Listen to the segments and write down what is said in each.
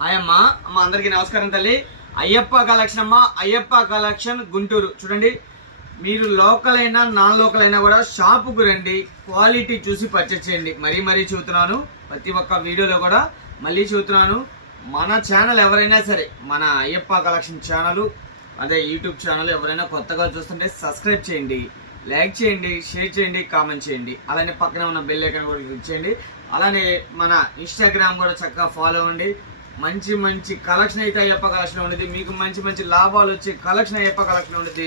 Hi అమ్మా. అందరికీ నమస్కారం తల్లి. అయ్యప్ప కలెక్షన్ అమ్మా. అయ్యప్ప కలెక్షన్ గుంటూరు. చూడండి, మీరు లోకల్ అయినా నాన్ లోకల్ అయినా కూడా షాపుకు రండి, క్వాలిటీ చూసి పర్చేస్ చేయండి. మరీ చెబుతున్నాను, ప్రతి ఒక్క వీడియోలో కూడా మళ్ళీ చెబుతున్నాను. మన ఛానల్ ఎవరైనా సరే, మన అయ్యప్ప కలెక్షన్ ఛానల్, అదే యూట్యూబ్ ఛానల్ ఎవరైనా కొత్తగా చూస్తుంటే సబ్స్క్రైబ్ చేయండి, లైక్ చేయండి, షేర్ చేయండి, కామెంట్ చేయండి. అలానే పక్కనే ఉన్న బెల్ ఐకాన్ కూడా క్లిక్ చేయండి. అలానే మన ఇన్స్టాగ్రామ్ కూడా చక్కగా ఫాలో అవ్వండి. మంచి కలెక్షన్ అయితే అయ్యప్ప కలెక్షన్ ఉండేది. మీకు మంచి లాభాలు వచ్చే కలెక్షన్ అయ్యప్ప కలెక్షన్ ఉండేది.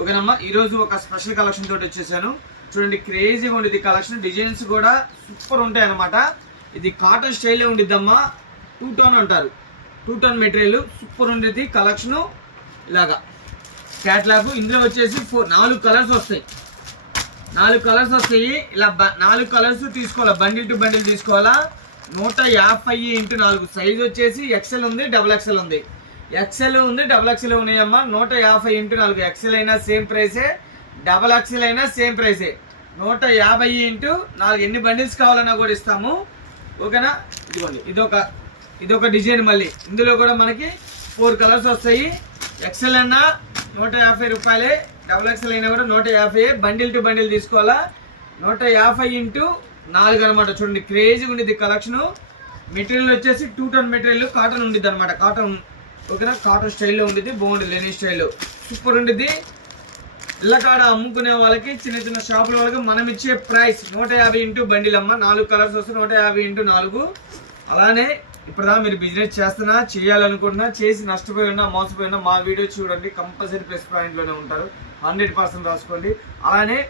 ఓకేనమ్మా. ఈరోజు ఒక స్పెషల్ కలెక్షన్ తోటి వచ్చేసాను. చూడండి, క్రేజీగా ఉండేది కలెక్షన్. డిజైన్స్ కూడా సూపర్ ఉంటాయి అన్నమాట. ఇది కాటన్ స్టైల్లో ఉండిద్దమ్మా. 2 టోన్ అంటారు, 2 టోన్ మెటీరియల్. సూపర్ ఉండేది కలెక్షను. ఇలాగా క్యాట్లాగ్. ఇందులో వచ్చేసి 4 కలర్స్ వస్తాయి. 4 కలర్స్ వస్తాయి. ఇలా 4 కలర్స్ తీసుకోవాలా, బండిల్ టు బండిల్ తీసుకోవాలా. 150x4 సైజ్ వచ్చేసి ఎక్సెల్ ఉంది, డబుల్ ఎక్సెల్ ఉంది. ఎక్సెల్ ఉంది, డబుల్ ఎక్సెల్ ఉన్నాయమ్మా. 150x4 ఎక్సెల్ అయినా సేమ్ ప్రైసే, డబుల్ ఎక్సెల్ అయినా సేమ్ ప్రైసే. 150x4 ఎన్ని బండిల్స్ కావాలన్నా కూడా ఇస్తాము. ఓకేనా. ఇదిగోండి, ఇదొక డిజైన్. మళ్ళీ ఇందులో కూడా మనకి 4 కలర్స్ వస్తాయి. ఎక్సెల్ అన్నా 150 రూపాయలే, డబుల్ ఎక్సెల్ అయినా కూడా 150. బండిల్ టు బండిల్ తీసుకోవాలా. 150x4 అనమాట. చూడండి, క్రేజీ ఉండేది కలెక్షన్. మెటీరియల్ వచ్చేసి 2 టన్ మెటీరియల్, కాటన్ ఉండిద్ది అనమాట. కాటన్. ఓకేనా. కాటన్ స్టైల్లో ఉండేది, బాగుంది. లెనిన్ స్టైల్ సూపర్ ఉండేది. ఇళ్ళకాడ అమ్ముకునే వాళ్ళకి, చిన్న షాపుల వాళ్ళకి మనం ఇచ్చే ప్రైస్ 150x బండిల్ అమ్మ. 4 కలర్స్ వస్తే 150x4. అలానే ఇప్పుడుదా మీరు బిజినెస్ చేయాలనుకుంటున్నా, చేసి నష్టపోయి ఉన్నా, మోసపోయి ఉన్నా, మా వీడియో చూడండి. కంపల్సరీ ప్లస్ పాయింట్లోనే ఉంటారు. 100% రాసుకోండి. అలానే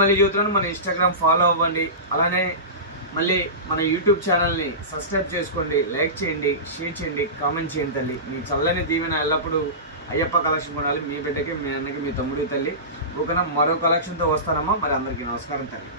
మళ్ళీ చూస్తున్నాను, మన ఇన్స్టాగ్రామ్ ఫాలో అవ్వండి. అలానే మళ్ళీ మన యూట్యూబ్ ఛానల్ని సబ్స్క్రైబ్ చేసుకోండి, లైక్ చేయండి, షేర్ చేయండి, కామెంట్ చేయండి తల్లి. మీ చల్లని దీవెన ఎల్లప్పుడూ అయ్యప్ప కలెక్షన్ కొనాలి. మీ బిడ్డకి, మీ అన్నకి, మీ తమ్ముడి తల్లి. ఓకేనా. మరో కలెక్షన్తో వస్తానమ్మా. మరి అందరికీ నమస్కారం తల్లి.